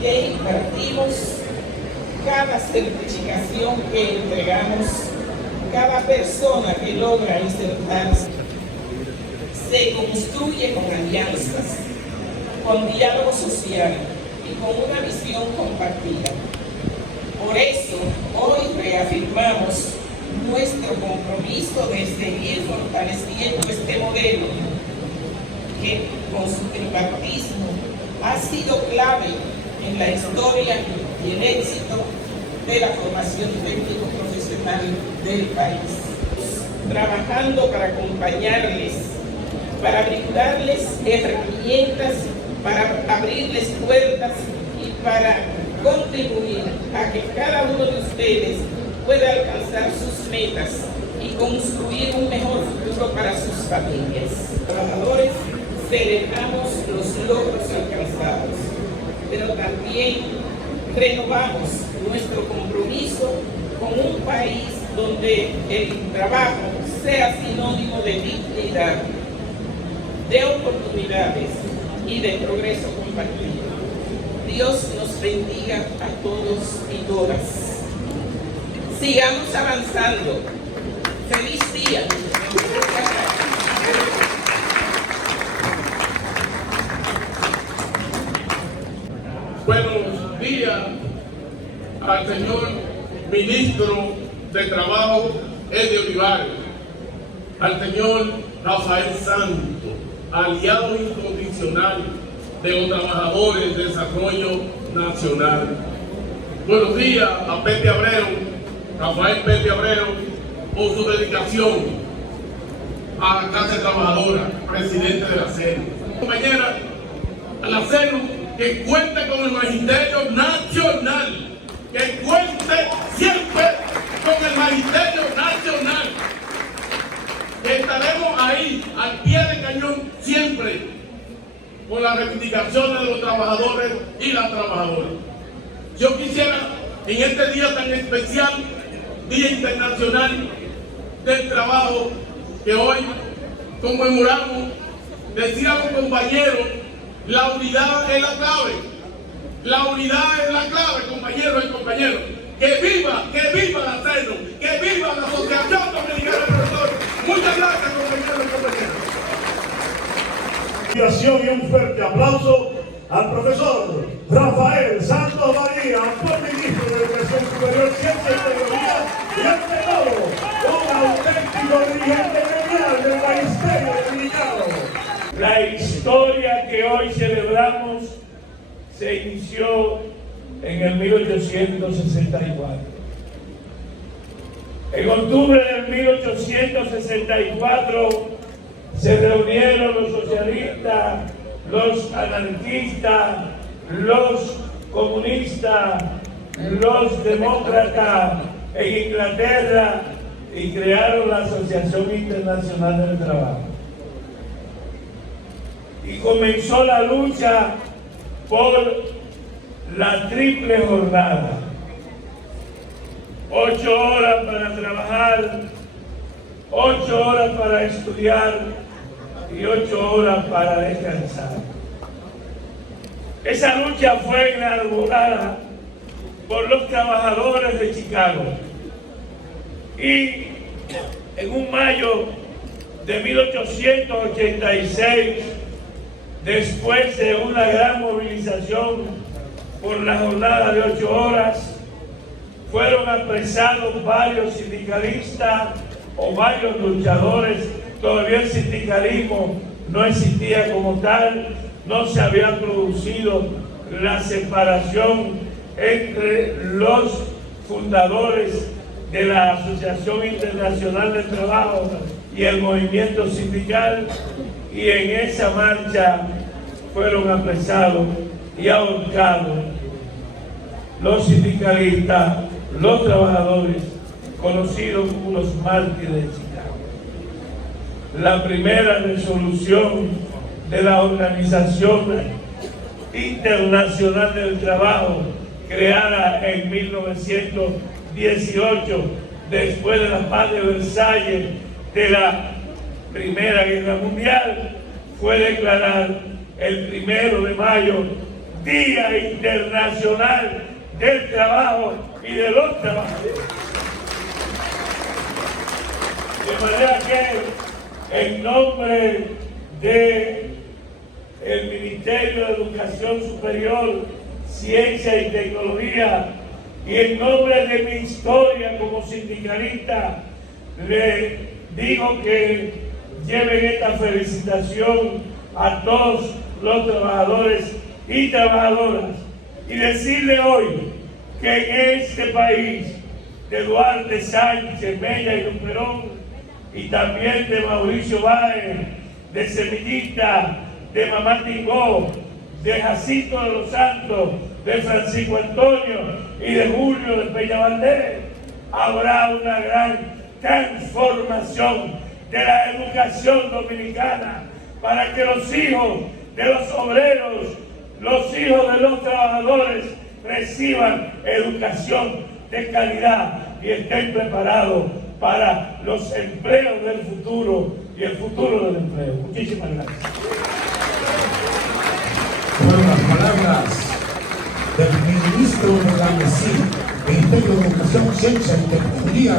Que impartimos, cada certificación que entregamos, cada persona que logra insertarse, se construye con alianzas, con diálogo social y con una visión compartida. Por eso, hoy reafirmamos nuestro compromiso de seguir fortaleciendo este modelo que con su tripartismo ha sido clave en la historia y el éxito de la formación técnico-profesional del país. Trabajando para acompañarles, para brindarles herramientas, para abrirles puertas y para contribuir a que cada uno de ustedes pueda alcanzar sus metas y construir un mejor futuro para sus familias. Trabajadores, celebramos los logros alcanzados, pero también renovamos nuestro compromiso con un país donde el trabajo sea sinónimo de dignidad, de oportunidades y de progreso compartido. Dios nos bendiga a todos y todas. Sigamos avanzando. ¡Feliz día! Buenos días al señor ministro de Trabajo, Eddie Olivares, al señor Rafael Santos, aliado incondicional de los trabajadores de desarrollo nacional. Buenos días a Pepe Abreu, Rafael Pepe Abreu, por su dedicación a la clase trabajadora, presidente de la CENU. Compañera, a la CENU, que cuente con el magisterio nacional, que cuente siempre con el magisterio nacional. Estaremos ahí, al pie del cañón, siempre, por las reivindicaciones de los trabajadores y las trabajadoras. Yo quisiera, en este día tan especial, Día Internacional del Trabajo, que hoy conmemoramos, decir a los compañeros, la unidad es la clave. La unidad es la clave, compañeros y compañeros. Que viva la CENU, que viva la Asociación Dominicana de Profesores. Muchas gracias, compañeros y compañeras. Y un fuerte aplauso al profesor Rafael Santos María, actual ministro de Educación Superior, Ciencia y Tecnología, y ante todo, un auténtico dirigente gremial del magisterio dominicano. La historia que hoy celebramos se inició en el 1864. En octubre del 1864 se reunieron los socialistas, los anarquistas, los comunistas, los demócratas en Inglaterra y crearon la Asociación Internacional del Trabajo. Y comenzó la lucha por la triple jornada. 8 horas para trabajar, 8 horas para estudiar y 8 horas para descansar. Esa lucha fue inaugurada por los trabajadores de Chicago. Y en un mayo de 1886, después de una gran movilización por la jornada de 8 horas, fueron apresados varios sindicalistas o varios luchadores. Todavía el sindicalismo no existía como tal, no se había producido la separación entre los fundadores de la Asociación Internacional del Trabajo y el movimiento sindical, y en esa marcha fueron apresados y ahorcados los sindicalistas, los trabajadores, conocidos como los mártires de Chicago. La primera resolución de la Organización Internacional del Trabajo, creada en 1918, después de la paz de Versalles de la Primera Guerra Mundial, fue declarar el 1 de mayo Día Internacional del Trabajo y de los Trabajadores. De manera que, en nombre del Ministerio de Educación Superior, Ciencia y Tecnología, y en nombre de mi historia como sindicalista, le digo que lleven esta felicitación a todos los trabajadores y trabajadoras, y decirle hoy que en este país de Duarte, Sánchez, Mella y Luperón, y también de Mauricio Báez, de Semillita, de Mamá Tingó, de Jacinto de los Santos, de Francisco Antonio y de Julio de Peñavaldez, habrá una gran transformación de la educación dominicana para que los hijos de los obreros, los hijos de los trabajadores reciban educación de calidad y estén preparados para los empleos del futuro y el futuro del empleo. Muchísimas gracias. Fueron las palabras del ministro de la MESI, Ministerio de Educación, Ciencia y Tecnología,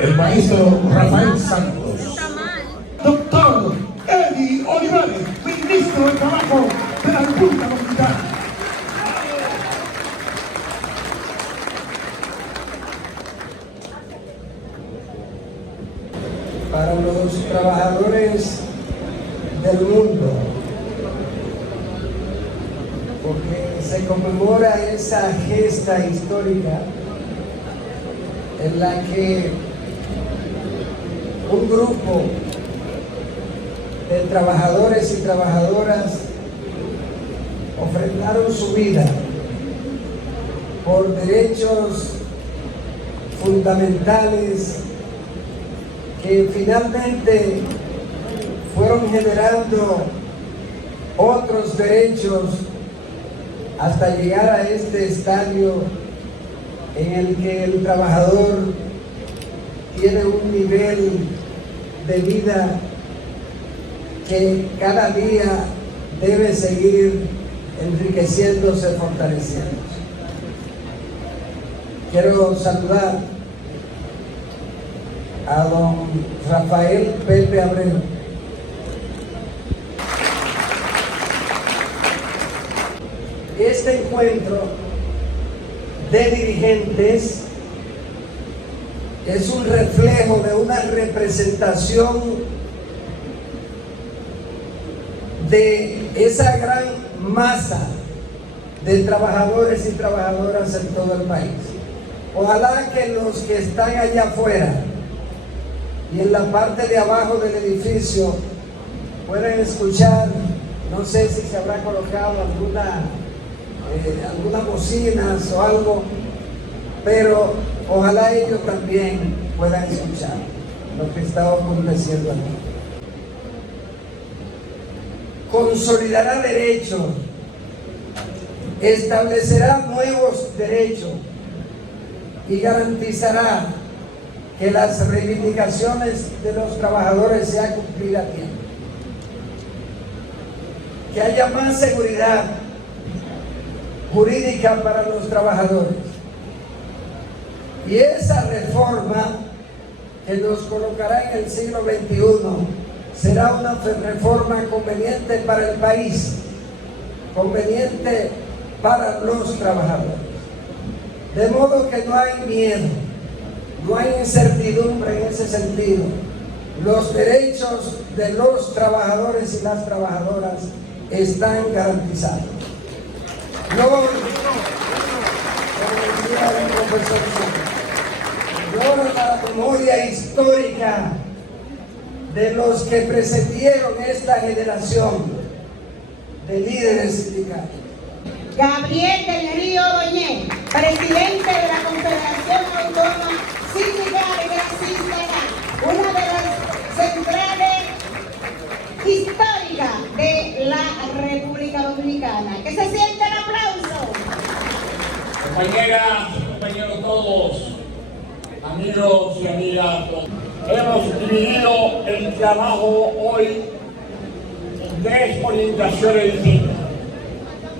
el maestro Rafael Santos. Doctor Eddie Olivares, ministro de Trabajo de la República Dominicana. Para los trabajadores del mundo, porque se conmemora esa gesta histórica en la que un grupo de trabajadores y trabajadoras ofrendaron su vida por derechos fundamentales que finalmente fueron generando otros derechos hasta llegar a este estadio en el que el trabajador tiene un nivel de vida que cada día debe seguir enriqueciéndose, fortaleciéndose. Quiero saludar a don Rafael Pepe Abreu. Este encuentro de dirigentes es un reflejo de una representación de esa gran masa de trabajadores y trabajadoras en todo el país. Ojalá que los que están allá afuera y en la parte de abajo del edificio puedan escuchar, no sé si se habrá colocado algunas bocinas o algo, pero ojalá ellos también puedan escuchar lo que está aconteciendo aquí. Consolidará derechos, establecerá nuevos derechos y garantizará que las reivindicaciones de los trabajadores sean cumplidas a tiempo. Que haya más seguridad jurídica para los trabajadores. Y esa reforma que nos colocará en el siglo XXI será una reforma conveniente para el país, conveniente para los trabajadores. De modo que no hay miedo, no hay incertidumbre en ese sentido. Los derechos de los trabajadores y las trabajadoras están garantizados. Yo, como decía el profesor Soto, la memoria histórica de los que precedieron esta generación de líderes sindicales. Gabriel del Río Doñé, presidente de la Confederación Autónoma Sindical Grasista, una de las centrales históricas de la República Dominicana. ¿Que se siente el aplauso? Compañeras, compañeros todos, amigos y amigas, hemos dividido el trabajo hoy en 3 orientaciones distintas.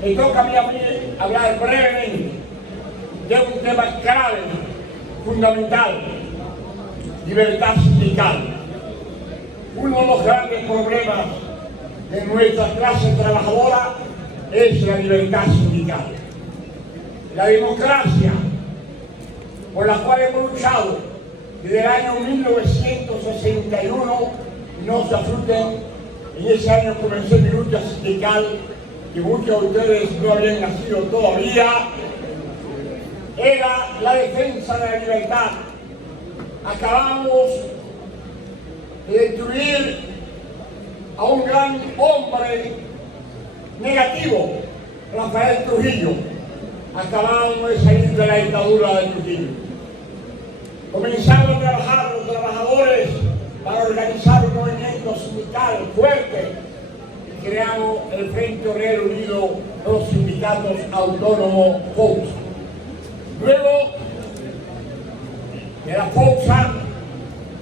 Me toca a mí hablar brevemente de un tema clave, fundamental: libertad sindical. Uno de los grandes problemas de nuestra clase trabajadora es la libertad sindical. La democracia por la cual hemos luchado desde el año 1961, y no se asusten, en ese año comencé mi lucha sindical, que muchos de ustedes no habían nacido todavía, era la defensa de la libertad. Acabamos de destruir a un gran hombre negativo, Rafael Trujillo. Acabamos de salir de la dictadura de Trujillo. Comenzamos a trabajar los trabajadores para organizar un movimiento sindical fuerte y creamos el Frente Obrero Unido de los Sindicatos Autónomos FOUSA. Luego de la FOUSA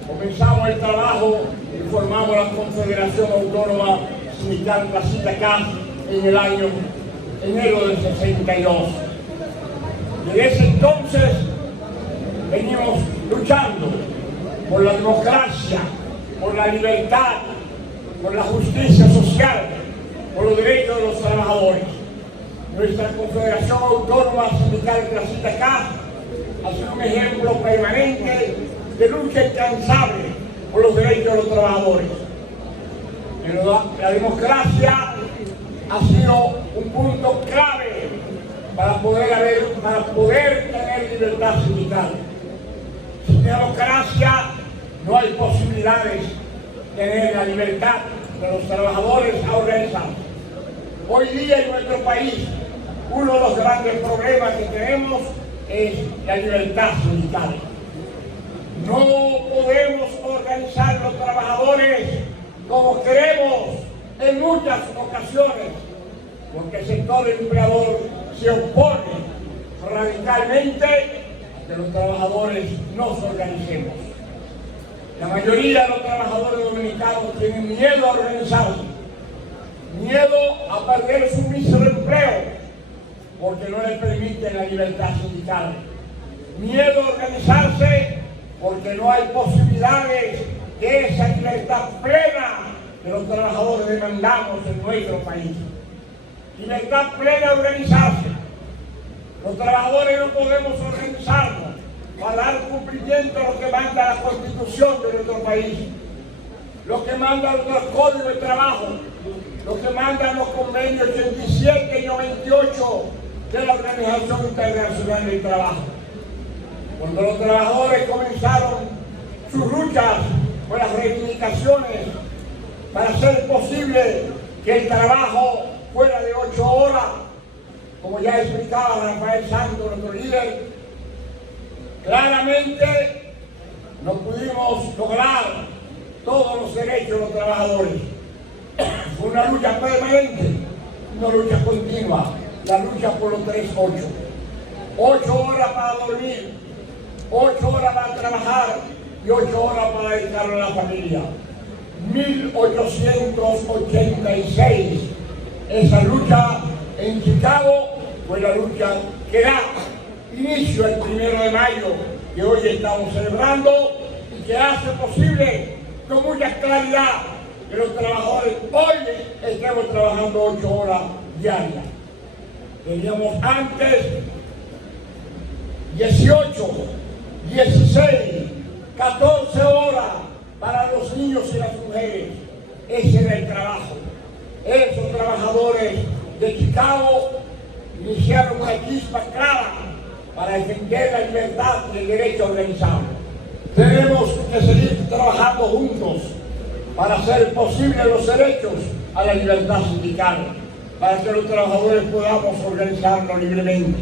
comenzamos el trabajo y formamos la Confederación Autónoma Sindical Grasista CAS en el año enero del 62. Desde ese entonces venimos luchando por la democracia, por la libertad, por la justicia social, por los derechos de los trabajadores. Nuestra Confederación Autónoma Sindical Grasista CAS ha sido un ejemplo permanente de lucha incansable por los derechos de los trabajadores. Pero la democracia ha sido un punto clave para poder tener libertad sindical. Sin democracia no hay posibilidades de tener la libertad de los trabajadores a organizarse. Hoy día en nuestro país, uno de los grandes problemas que tenemos es la libertad sindical. No podemos organizar los trabajadores como queremos en muchas ocasiones, porque el sector empleador se opone radicalmente a que los trabajadores nos organicemos. La mayoría de los trabajadores dominicanos tienen miedo a organizarse, miedo a perder su mísero empleo, porque no les permite la libertad sindical. Miedo a organizarse porque no hay posibilidades de esa libertad plena que los trabajadores demandamos en nuestro país. Libertad plena de organizarse. Los trabajadores no podemos organizarnos para dar cumplimiento a lo que manda la Constitución de nuestro país, lo que manda nuestro Código de Trabajo, lo que mandan los convenios 87 y 98 de la Organización Internacional del Trabajo. Cuando los trabajadores comenzaron sus luchas por las reivindicaciones para hacer posible que el trabajo fuera de 8 horas, como ya explicaba Rafael Santos, nuestro líder, claramente no pudimos lograr todos los derechos de los trabajadores. Fue una lucha permanente, una lucha continua, la lucha por los 3-8. 8 horas para dormir, 8 horas para trabajar y 8 horas para dedicarlo a la familia. 1886, esa lucha en Chicago fue la lucha que da inicio el 1 de mayo, que hoy estamos celebrando y que hace posible con mucha claridad que los trabajadores hoy estemos trabajando 8 horas diarias. Teníamos antes 18, 16, 14 horas para los niños y las mujeres. Ese era el trabajo. Esos trabajadores de Chicago iniciaron una chispa clara para defender la libertad y el derecho a organizar. Tenemos que seguir trabajando juntos para hacer posible los derechos a la libertad sindical. para que los trabajadores podamos organizarnos libremente.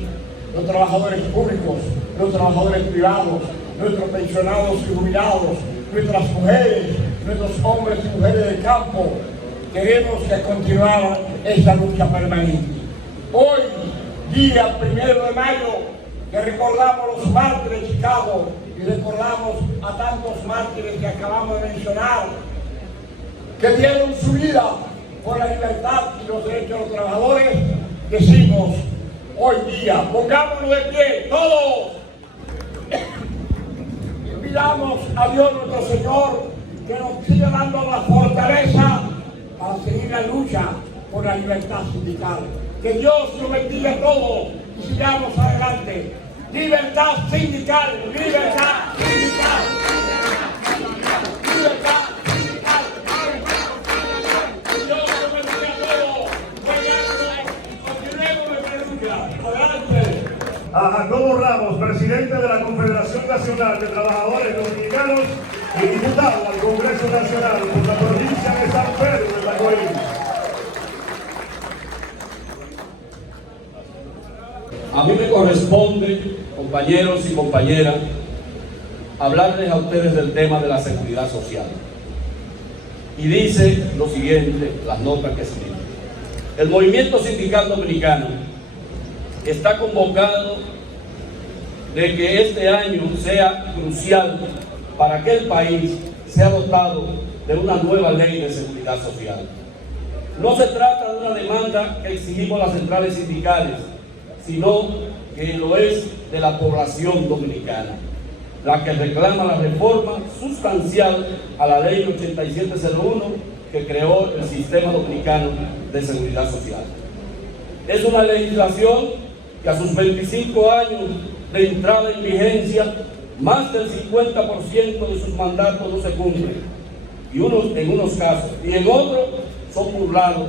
Los trabajadores públicos, los trabajadores privados, nuestros pensionados y jubilados, nuestras mujeres, nuestros hombres y mujeres del campo, queremos que continuara esta lucha permanente. Hoy, día 1 de mayo, que recordamos los mártires de Chicago y recordamos a tantos mártires que acabamos de mencionar, que dieron su vida por la libertad y los derechos de los trabajadores, decimos hoy día, pongámonos de pie, todos. Pidamos a Dios nuestro Señor que nos siga dando la fortaleza para seguir la lucha por la libertad sindical. Que Dios nos bendiga a todos y sigamos adelante. Libertad sindical, libertad sindical, libertad sindical. Que Dios nos bendiga a todos. Continuemos nuestra lucha. Adelante. A Jacobo Ramos, presidente de la Confederación Nacional de Trabajadores Dominicanos y diputado al Congreso Nacional por la provincia de San Pedro de Macorís. A mí me corresponde, compañeros y compañeras, hablarles a ustedes del tema de la seguridad social. Y dice lo siguiente, las notas que escriben. El movimiento sindical dominicano está convocado de que este año sea crucial para que el país sea dotado de una nueva ley de seguridad social. No se trata de una demanda que exigimos las centrales sindicales, sino que lo es de la población dominicana, la que reclama la reforma sustancial a la ley 8701 que creó el sistema dominicano de seguridad social. Es una legislación que a sus 25 años de entrada en vigencia, más del 50% de sus mandatos no se cumplen, y en unos casos, y en otros son burlados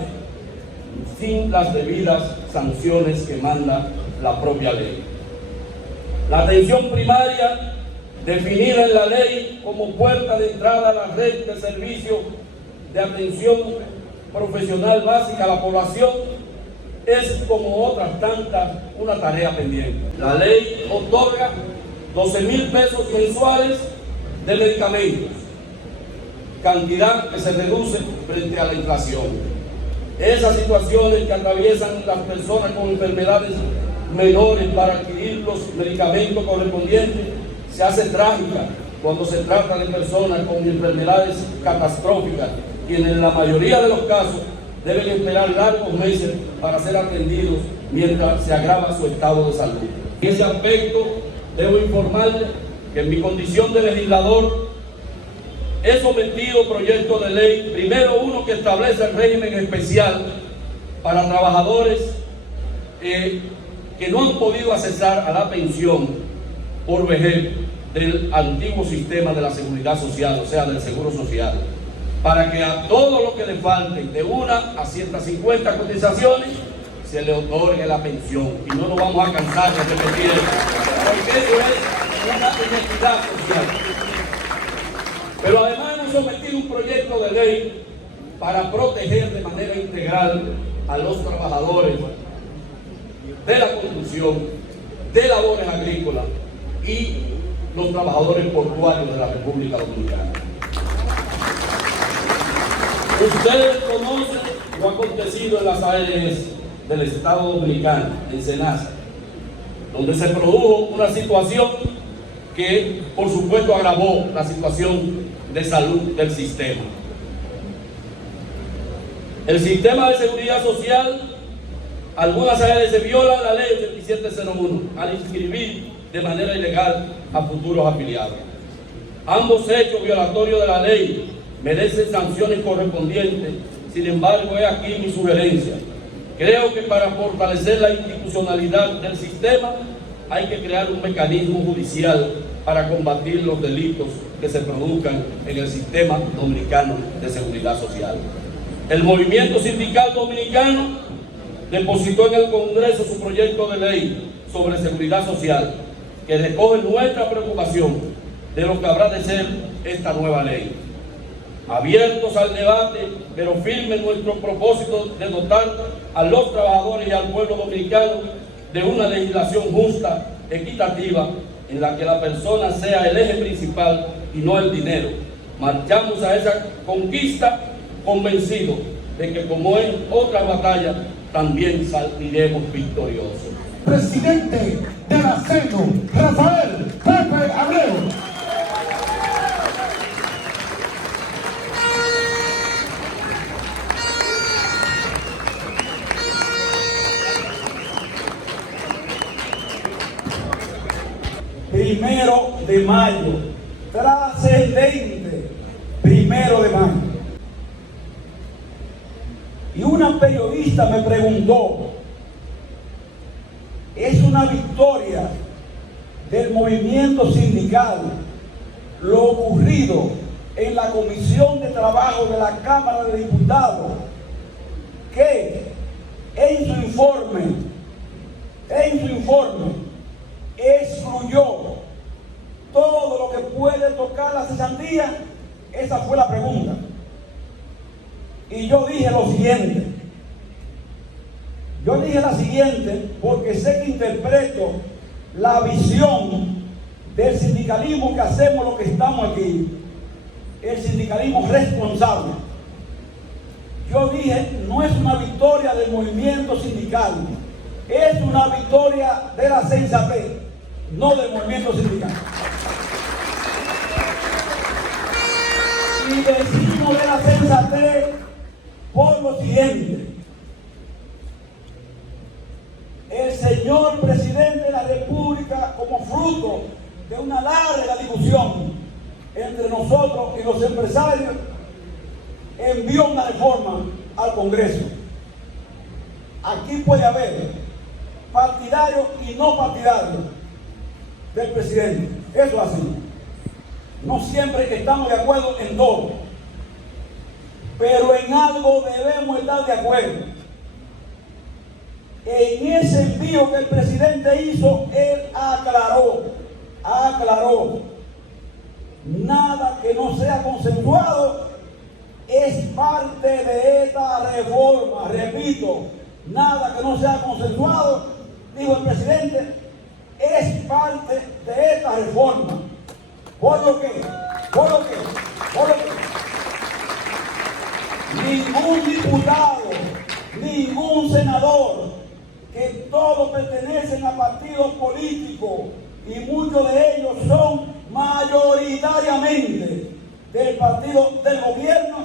sin las debidas sanciones que manda la propia ley. La atención primaria, definida en la ley como puerta de entrada a la red de servicios de atención profesional básica a la población, es como otras tantas una tarea pendiente. La ley otorga 12.000 pesos mensuales de medicamentos, cantidad que se reduce frente a la inflación. Esas situaciones que atraviesan las personas con enfermedades menores para adquirir los medicamentos correspondientes se hace trágica cuando se trata de personas con enfermedades catastróficas, quienes en la mayoría de los casos deben esperar largos meses para ser atendidos mientras se agrava su estado de salud. En ese aspecto debo informarles que en mi condición de legislador he sometido proyecto de ley, primero uno que establece el régimen especial para trabajadores que no han podido accesar a la pensión por vejez del antiguo sistema de la seguridad social, o sea, del seguro social, para que a todo lo que le falten de 1 a 150 cotizaciones se le otorgue la pensión. Y no nos vamos a cansar de repetir eso, porque eso es una inequidad social. Pero además hemos sometido un proyecto de ley para proteger de manera integral a los trabajadores de la construcción, de labores agrícolas y los trabajadores portuarios de la República Dominicana. Ustedes conocen lo acontecido en las ARS del Estado Dominicano, en Senasa, donde se produjo una situación que, por supuesto, agravó la situación de salud del sistema. El sistema de seguridad social, algunas ARS violan la ley 8701 al inscribir de manera ilegal a futuros afiliados. Ambos hechos violatorios de la ley merecen sanciones correspondientes. Sin embargo, he aquí mi sugerencia. Creo que para fortalecer la institucionalidad del sistema hay que crear un mecanismo judicial para combatir los delitos que se produzcan en el sistema dominicano de seguridad social. El movimiento sindical dominicano depositó en el Congreso su proyecto de ley sobre seguridad social, que recoge nuestra preocupación de lo que habrá de ser esta nueva ley. abiertos al debate, pero firmes en nuestro propósito de dotar a los trabajadores y al pueblo dominicano de una legislación justa, equitativa, en la que la persona sea el eje principal y no el dinero. Marchamos a esa conquista convencidos de que, como en otras batallas, también saliremos victoriosos. Presidente de la CENO, Rafael Pepe Abreu. Primero de mayo, trascendente, 1 de mayo. Y una periodista me preguntó, ¿es una victoria del movimiento sindical lo ocurrido en la Comisión de Trabajo de la Cámara de Diputados, que en su informe excluyó todo lo que puede tocar la cesantía? Esa fue la pregunta. Y yo dije lo siguiente. Yo dije la siguiente porque sé que interpreto la visión del sindicalismo que hacemos los que estamos aquí, el sindicalismo responsable. Yo dije, no es una victoria del movimiento sindical, es una victoria de la sensatez, no del movimiento sindical. Y decimos de la sensatez por lo siguiente. El señor presidente de la República, como fruto de una larga discusión entre nosotros y los empresarios, envió una reforma al Congreso. Aquí puede haber partidarios y no partidarios del presidente. Eso es así. No siempre estamos de acuerdo en todo, pero en algo debemos estar de acuerdo. En ese envío que el presidente hizo, él aclaró, nada que no sea consensuado es parte de esta reforma. Repito, nada que no sea consensuado, dijo el presidente, es parte de esta reforma. Por lo que ningún diputado, ningún senador, que todos pertenecen a partidos políticos y muchos de ellos son mayoritariamente del partido del gobierno,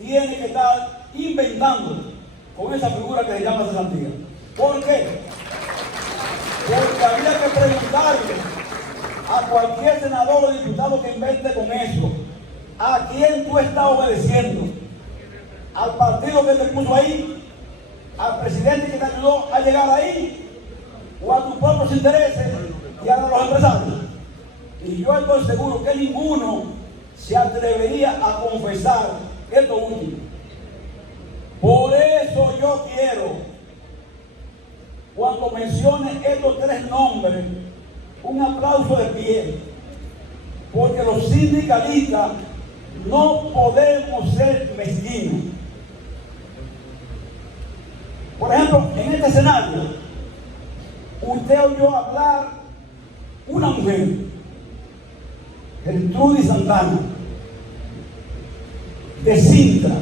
tiene que estar inventando con esa figura que se llama cesantía. ¿Por qué? Porque había que preguntarle a cualquier senador o diputado que invente con eso, ¿a quién tú estás obedeciendo? ¿Al partido que te puso ahí? ¿Al presidente que te ayudó a llegar ahí? ¿O a tus propios intereses y a los empresarios? Y yo estoy seguro que ninguno se atrevería a confesar esto último. Por eso yo quiero, cuando mencione estos tres nombres, un aplauso de pie, porque los sindicalistas no podemos ser mezquinos. Por ejemplo, en este escenario, usted oyó hablar una mujer, Gertrudis Santana, de Sintra.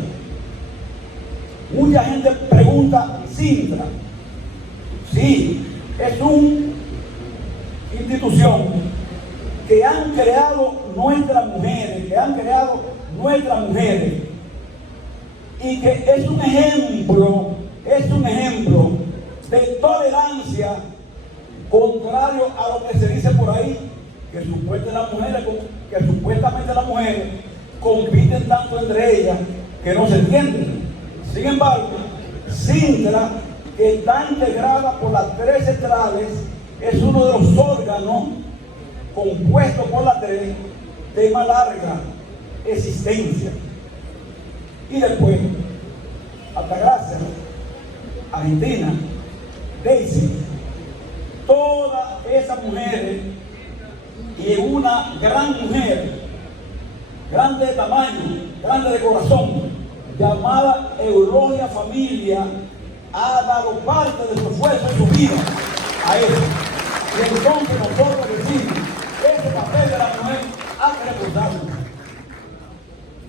Mucha gente pregunta, ¿Sintra? Sí, es una institución que han creado nuestras mujeres, y que es un ejemplo de tolerancia, contrario a lo que se dice por ahí, que supuestamente las mujeres compiten tanto entre ellas que no se entienden. Sin embargo, Sintra, que está integrada por las tres centrales, es uno de los órganos compuestos por las tres de más larga existencia. Y después, Altagracia, Argentina, Daisy, todas esas mujeres, y una gran mujer grande de tamaño, grande de corazón, llamada Eulogia Familia, ha dado parte de su esfuerzo y su vida a eso. Y entonces nosotros decimos, ese papel de la mujer hay que recordarlo.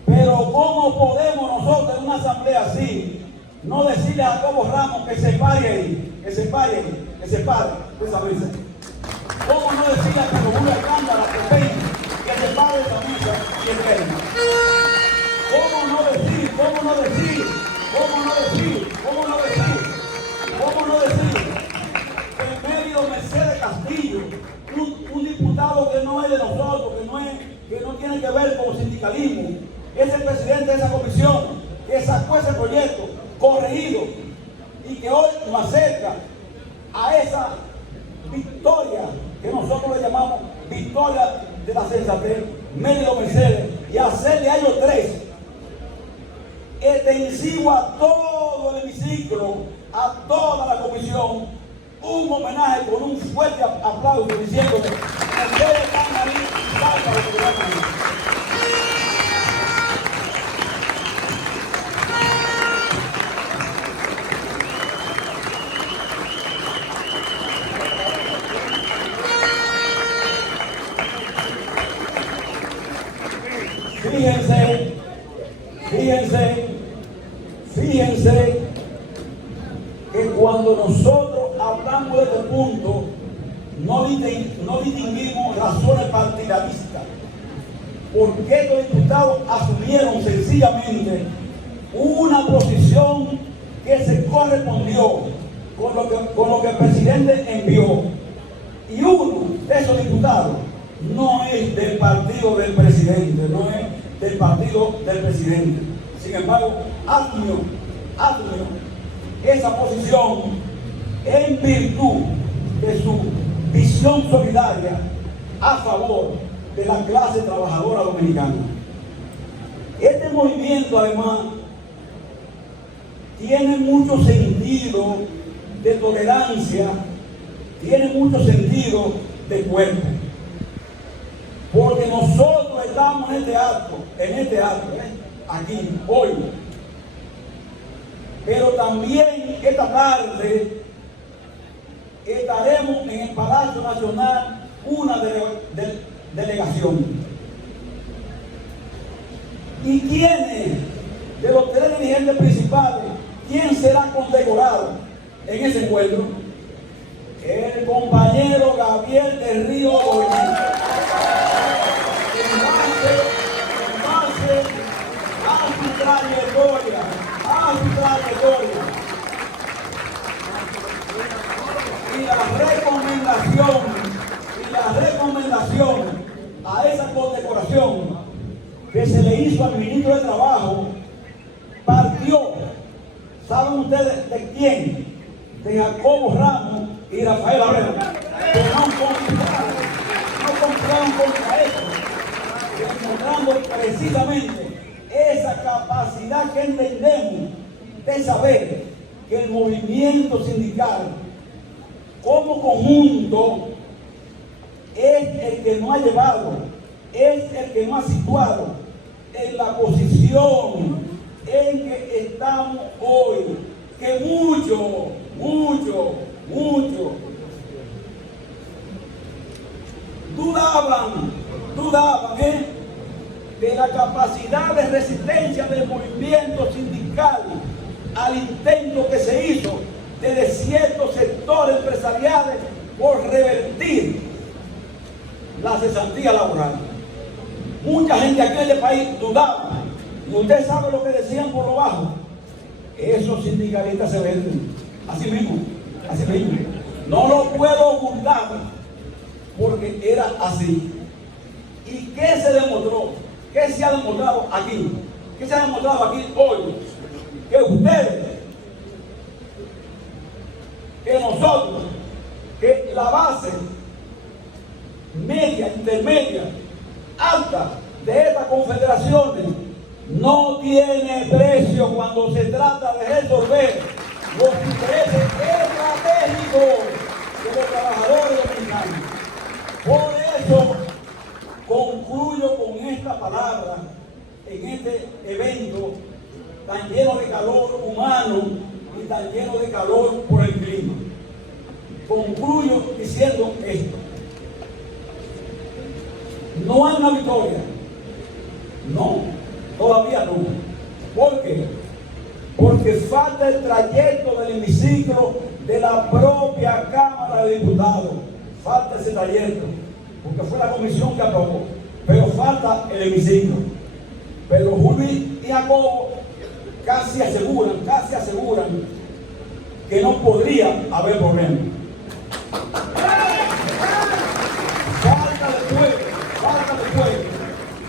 Pero ¿cómo podemos nosotros en una asamblea así no decirle a Jacobo Ramos que se pare ahí, que se pare ahí, que se pare, esa mesa? ¿Cómo no decirle a Pedro Julio Alcántara que peine, que se pare esa mesa y el peine? ¿Cómo no decir, cómo no decir, cómo no decir, cómo no decir, cómo no decir que Mérido Mercedes Castillo, un diputado que no es de nosotros, que no tiene que ver con sindicalismo, es el presidente de esa comisión que sacó ese proyecto corregido y que hoy nos acerca a esa victoria que nosotros le llamamos victoria de la sensatez, Mérido Mercedes, y hacerle a ellos tres extensivo a todo el hemiciclo, a toda la comisión, un homenaje con un fuerte aplauso diciendo que ustedes están ahí y salgan lo que van a ir. Fíjense que cuando nosotros hablamos de este punto, no distinguimos razones partidaristas, porque estos diputados asumieron sencillamente una posición que se correspondió con lo que el presidente envió. Y uno de esos diputados no es del partido del presidente, no es del partido del presidente. Sin embargo, asumió esa posición en virtud de su visión solidaria a favor de la clase trabajadora dominicana. Este movimiento, además, tiene mucho sentido de tolerancia, tiene mucho sentido de cuerpo. Porque nosotros estamos en este acto, aquí, hoy. Pero también esta tarde estaremos en el Palacio Nacional una delegación. ¿Y quiénes de los tres dirigentes principales, quién será condecorado en ese encuentro? El compañero Gabriel del Río Gobernación. En base a su trayectoria, y la recomendación a esa condecoración que se le hizo al ministro de Trabajo partió, ¿saben ustedes de quién? De Jacobo Ramos y Rafael Abreu, que no compraron contra eso, demostrando precisamente esa capacidad que entendemos de saber que el movimiento sindical como conjunto es el que nos ha llevado, es el que nos ha situado en la posición en que estamos hoy, que mucho dudaban de la capacidad de resistencia del movimiento sindical al intento que se hizo desde ciertos sectores empresariales por revertir la cesantía laboral. Mucha gente aquí en este país dudaba, y usted sabe lo que decían por lo bajo: esos sindicalistas se venden. Así mismo. No lo puedo ocultar, porque era así. ¿Y qué se demostró? ¿Qué se ha demostrado aquí? ¿Qué se ha demostrado aquí hoy? Que ustedes, que nosotros, que la base media, intermedia, alta de estas confederaciones no tiene precio cuando se trata de resolver los intereses estratégicos de los trabajadores dominicanos. Por eso concluyo con esta palabra este evento tan lleno de calor humano y tan lleno de calor por el clima. Concluyo diciendo esto. No hay una victoria. No, todavía no. ¿Por qué? Porque falta el trayecto del hemiciclo de la propia Cámara de Diputados. Falta ese trayecto, porque fue la comisión que aprobó, pero falta el hemiciclo. Pero Julio y Jacobo casi aseguran que no podría haber problema. Falta después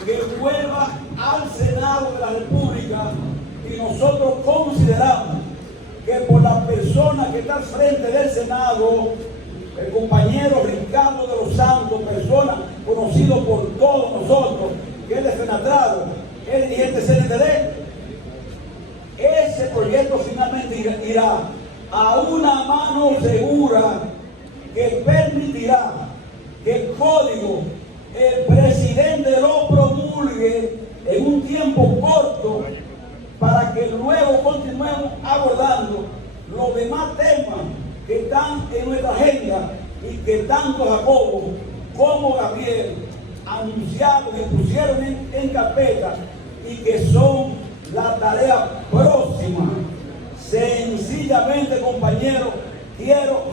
que vuelva al Senado de la República, y nosotros consideramos que por la persona que está al frente del Senado, el compañero Ricardo de los Santos, persona conocido por todos nosotros, que es despenatrado, es dirigente CNTD, ese proyecto finalmente irá a una mano segura que permitirá que el código el presidente lo promulgue en un tiempo corto, para que luego continuemos abordando los demás temas que están en nuestra agenda y que tanto Jacobo como Gabriel anunciaron y pusieron en carpeta, y que son la tarea próxima. Sencillamente, compañeros, quiero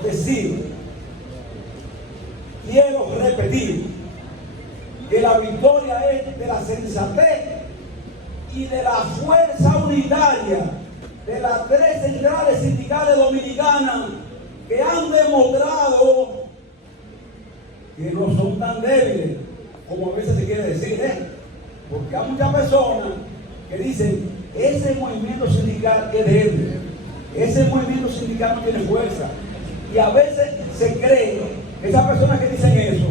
repetir que la victoria es de la sensatez y de la fuerza unitaria de las tres centrales sindicales dominicanas, que han demostrado que no son tan débiles como a veces se quiere decir, porque hay muchas personas que dicen: ese movimiento sindical es débil, ese movimiento sindical no tiene fuerza. Y a veces se cree que esas personas que dicen eso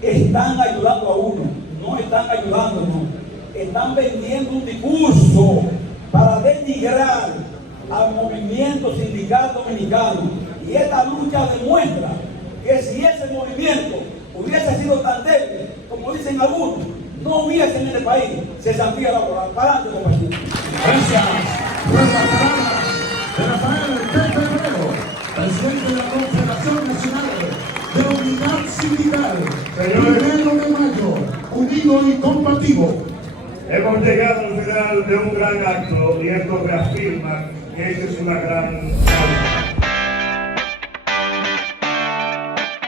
están ayudando a uno. No están ayudándonos, están vendiendo un discurso para denigrar al movimiento sindical dominicano. Y esta lucha demuestra que si ese movimiento hubiese sido tan débil como dicen algunos, no hubiese en este país cesantía laboral. Para adelante, compañeros. Gracias por las palabras de Rafael Pepe Herrero, presidente de la Confederación Nacional de Unidad Sindical. Primero de mayo, unido y combativo. Hemos llegado al final de un gran acto, y esto reafirma que esta es una gran causa.